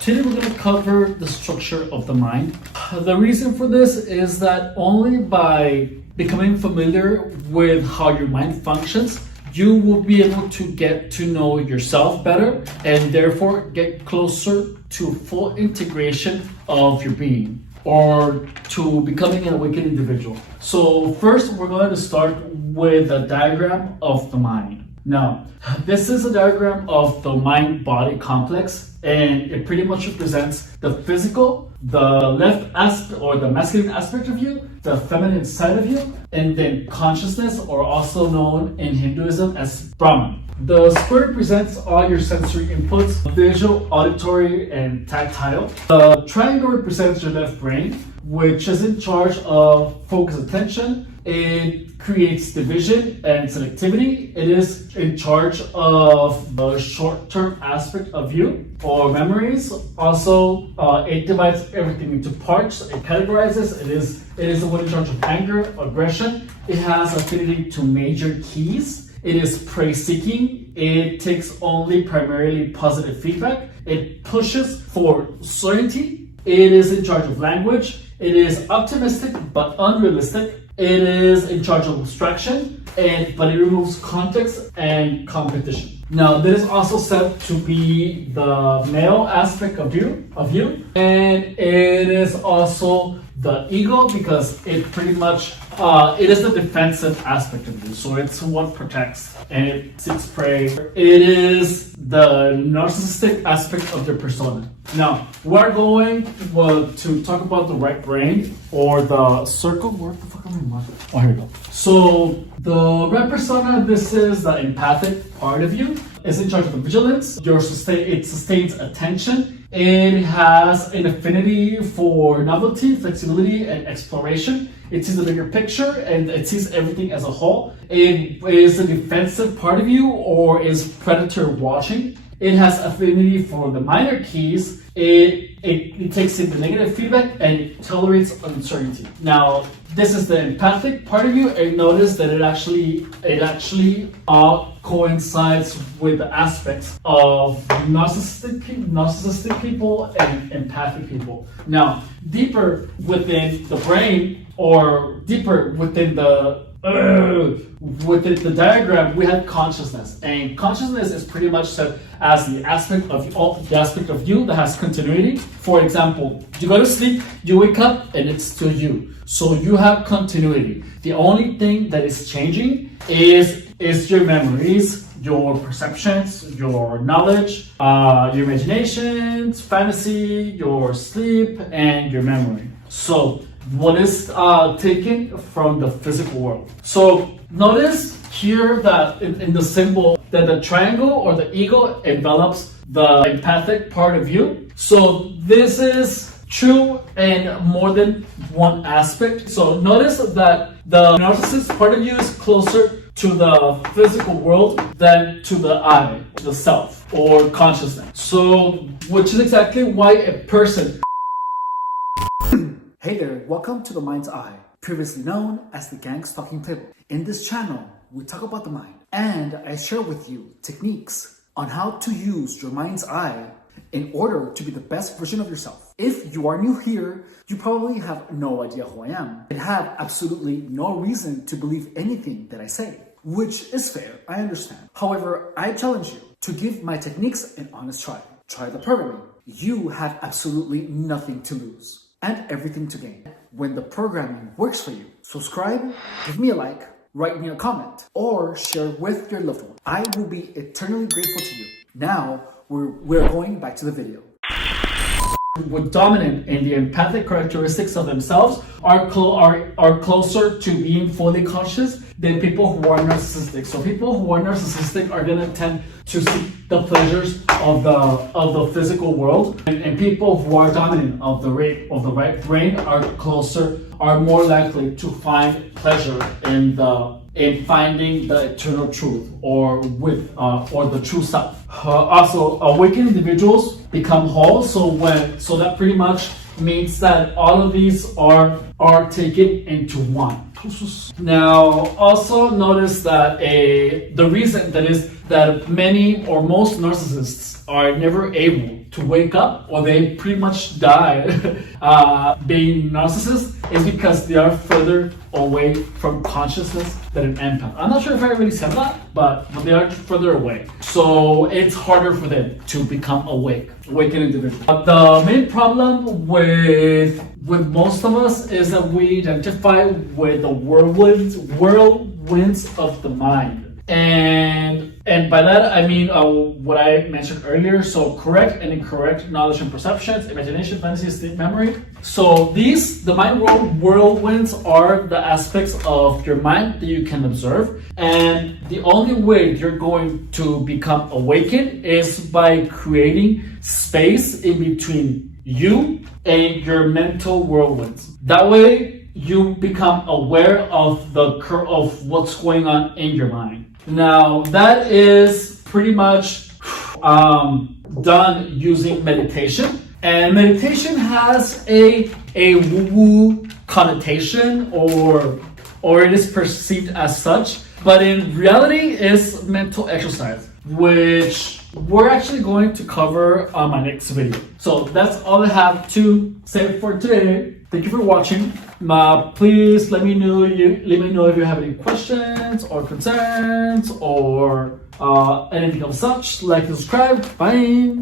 Today we're going to cover the structure of the mind. The reason for this is that only by becoming familiar with how your mind functions, you will be able to get to know yourself better and therefore get closer to full integration of your being or to becoming an awakened individual. So first we're going to start with a diagram of the mind. Now, this is a diagram of the mind-body complex, and it pretty much represents the physical, the left aspect or the masculine aspect of you, the feminine side of you, and then consciousness, or also known in Hinduism as Brahman. The square represents all your sensory inputs, visual, auditory, and tactile. The triangle represents your left brain, which is in charge of focus attention. It creates division and selectivity. It is in charge of the short-term aspect of you or memories. Also, it divides everything into parts. It categorizes. It is the one in charge of anger, aggression. It has affinity to major keys. It is praise-seeking. It takes only primarily positive feedback. It pushes for certainty. It is in charge of language. It is optimistic but unrealistic. It is in charge of abstraction, but it removes context and competition. Now, this is also said to be the male aspect of you, and it is also the ego because it pretty much it is the defensive aspect of you. So it's what protects and it seeks prey. It is the narcissistic aspect of your persona. Now, we're going to talk about the right brain or the circle. Where the fuck am I marking? Oh, here we go. So the right persona, this is the empathic part of you. It's in charge of the vigilance. It sustains attention. It has an affinity for novelty, flexibility, and exploration. It sees the bigger picture and it sees everything as a whole. It is a defensive part of you or is predator watching. It has affinity for the minor keys. It takes in the negative feedback and it tolerates uncertainty. Now, this is the empathic part of you, and notice that it actually coincides with the aspects of narcissistic people and empathic people. Now, deeper within the brain or deeper within the diagram, we have consciousness, and consciousness is pretty much said as the aspect of you that has continuity. For example, you go to sleep, you wake up, and it's still you. So you have continuity. The only thing that is changing is your memories, your perceptions, your knowledge, your imaginations, fantasy, your sleep, and your memory. So what is taken from the physical world. So notice here that in the symbol that the triangle or the ego envelops the empathic part of you. So this is true in more than one aspect. So notice that the narcissist part of you is closer to the physical world than to the I, the self, or consciousness. So, which is exactly why a person... Hey there, welcome to The Mind's Eye, previously known as the Gang's Talking Table. In this channel, we talk about the mind, and I share with you techniques on how to use your mind's eye in order to be the best version of yourself. If you are new here, you probably have no idea who I am and have absolutely no reason to believe anything that I say, which is fair, I understand. However, I challenge you to give my techniques an honest try. Try the programming. You have absolutely nothing to lose and everything to gain. When the programming works for you, subscribe, give me a like, write me a comment, or share with your loved one. I will be eternally grateful to you. Now, we're going back to the video. With dominant and the empathic characteristics of themselves are closer to being fully conscious than people who are narcissistic. So people who are narcissistic are going to tend to seek the pleasures of the physical world, and people who are dominant of the right brain are more likely to find pleasure in finding the eternal truth or the true self. Also, awakened individuals become whole. So that pretty much means that all of these are taken into one. Now, also notice that the reason that is that many or most narcissists are never able to wake up, or they pretty much die being narcissists, is because they are further away from consciousness than an empath. I'm not sure if I already said that, but they are further away. So it's harder for them to become awakened individuals. The main problem with most of us is that we identify with the whirlwinds of the mind. And by that I mean what I mentioned earlier. So correct and incorrect knowledge and perceptions, imagination, fantasy, state memory. So the mind whirlwinds are the aspects of your mind that you can observe. And the only way you're going to become awakened is by creating space in between you and your mental whirlwinds. That way you become aware of of what's going on in your mind. Now, that is pretty much done using meditation. And meditation has a woo-woo connotation, or it is perceived as such. But in reality, it's mental exercise, which we're actually going to cover on my next video. So that's all I have to say for today. Thank you for watching. Please let me know if you have any questions or concerns or anything of such. Like and subscribe. Bye.